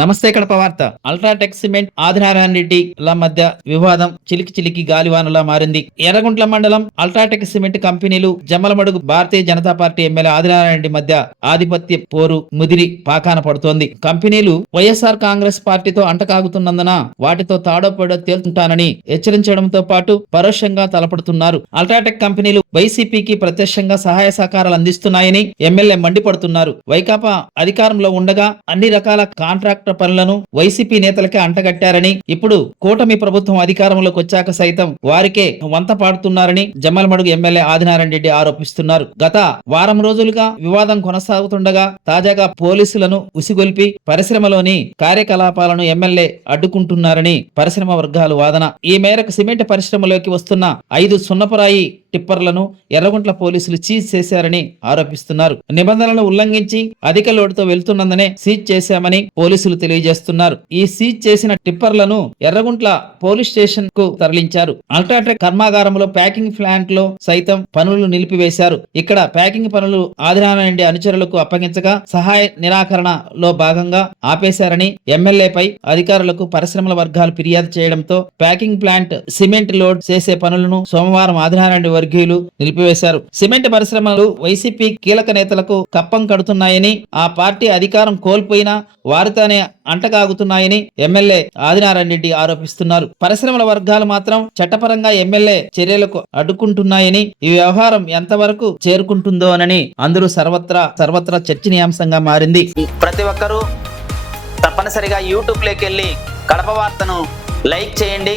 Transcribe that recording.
నమస్తే కడప వార్త. UltraTech cement Adinarayana రెడ్డిల మధ్య వివాదం చిలికి చిలికి గాలివానలా మారింది. ఎర్రగుంట్ల మండలం అల్ట్రాటెక్ సిమెంట్ కంపెనీలు జమ్మలమడుగు భారతీయ జనతా పార్టీ ఎమ్మెల్యే ఆదినారాయణ రెడ్డి మధ్య ఆధిపత్య పోరు ముదిరి పాకాన పడుతోంది. కంపెనీలు వైఎస్ఆర్ కాంగ్రెస్ పార్టీతో అంటకాగుతున్నందున వాటితో తాడోపడో తేలుతుంటానని హెచ్చరించడంతో పాటు పరోక్షంగా తలపడుతున్నారు. అల్ట్రాటెక్ కంపెనీలు వైసీపీకి ప్రత్యక్షంగా సహాయ సహకారాలు అందిస్తున్నాయని ఎమ్మెల్యే మండిపడుతున్నారు. వైకాపా అధికారంలో ఉండగా అన్ని రకాల రాష్ట్ర పనులను వైసీపీ నేతలకే అంటగట్టారని ఇప్పుడు కూటమి ప్రభుత్వం అధికారంలోకి వచ్చాక సైతం వారికే వంత పాడుతున్నారని జమ్మలమడుగు ఎమ్మెల్యే ఆదినారాయణ రెడ్డి ఆరోపిస్తున్నారు. గత వారం రోజులుగా వివాదం కొనసాగుతుండగా తాజాగా పోలీసులను ఉసిగొల్పి పరిశ్రమలోని కార్యకలాపాలను ఎమ్మెల్యే అడ్డుకుంటున్నారని పరిశ్రమ వర్గాలు వాదన. ఈ మేరకు సిమెంట్ పరిశ్రమలోకి వస్తున్న ఐదు సున్నపురాయి టిప్పర్లను ఎర్రగుంట్ల పోలీసులు సీజ్ చేశారని ఆరోపిస్తున్నారు. నిబంధనలను ఉల్లంఘించి అధిక లోడుతో వెళ్తున్నందునే సీజ్ చేశామని పోలీసులు తెలియజేస్తున్నారు. ఈ సీజ్ చేసిన టిప్పర్లను ఎర్రగుంట్ల పోలీస్ స్టేషన్కు తరలించారు. అల్ట్రాటెక్ కర్మాగారంలో ప్యాకింగ్ ప్లాంట్లో సైతం పనులు నిలిపివేశారు. ఇక్కడ ప్యాకింగ్ పనులు ఆదినారాయణ అనుచరులకు అప్పగించగా సహాయ నిరాకరణలో భాగంగా ఆపేశారని ఎమ్మెల్యేపై అధికారులకు పరిశ్రమల వర్గాలు ఫిర్యాదు చేయడంతో ప్యాకింగ్ ప్లాంట్ సిమెంట్ లోడ్ చేసే పనులను సోమవారం ఆదినారాయణ వర్గీయులు నిలిపివేశారు. సిమెంట్ పరిశ్రమలు వైసీపీ కీలక నేతలకు కప్పం కడుతున్నాయని ఆ పార్టీ అధికారం కోల్పోయినా వారితోనే అంటకాగుతున్నాయని ఎమ్మెల్యే ఆదినారాయణ రెడ్డి ఆరోపిస్తున్నారు. పరిశ్రమల వర్గాలు మాత్రం చట్టపరంగా ఎమ్మెల్యే చర్యలకు అడ్డుకుంటున్నాయని ఈ వ్యవహారం ఎంతవరకు చేరుకుంటుందోనని అందరూ సర్వత్రా సర్వత్రా చర్చనీయాంశంగా మారింది. ప్రతి ఒక్కరూ తప్పనిసరిగా యూట్యూబ్లోకి వెళ్ళి కడప వార్తను లైక్ చేయండి.